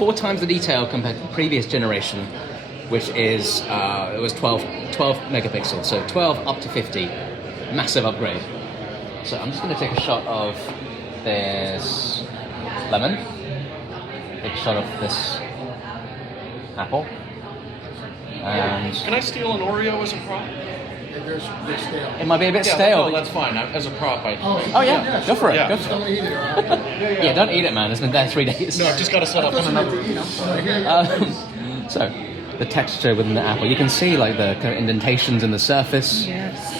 4 times the detail compared to the previous generation, which is, it was 12 megapixels, so 12 up to 50, massive upgrade. So I'm just going to take a shot of this lemon, take a shot of this apple, and... Can I steal an Oreo as a prop? It might be a bit stale. No, that's fine. As a prop, Oh yeah, go for it. Yeah. Go for it. Yeah, don't eat it, man. It's been there 3 days. No, I've just got to set up on another. So, the texture within the apple, you can see like the kind of indentations in the surface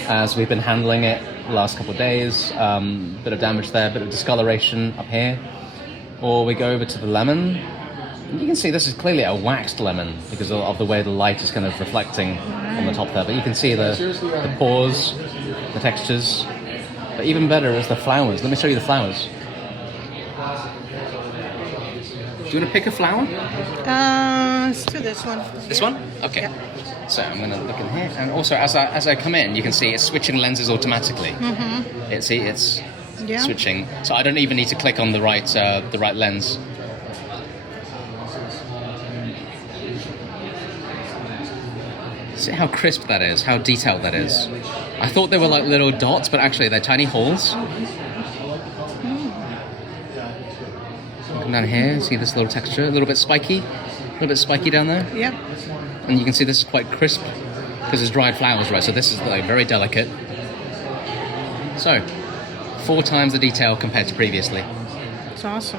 as we've been handling it the last couple of days. Bit of damage there, bit of discoloration up here. Or we go over to the lemon. You can see this is clearly a waxed lemon because of the way the light is kind of reflecting on the top there. But you can see the pores, the textures. But even better is the flowers. Let me show you the flowers. Do you want to pick a flower? Let's do this one. This one? Okay. Yeah. So I'm going to look in here. And also, as I come in, you can see it's switching lenses automatically. Mm-hmm. It's switching. So I don't even need to click on the right lens. See how crisp that is, how detailed that is. I thought they were like little dots, but actually they're tiny holes. Come down here, see this little texture, a little bit spiky down there. Yep. And you can see this is quite crisp because it's dried flowers, right? So this is like very delicate. So, 4 times the detail compared to previously. It's awesome.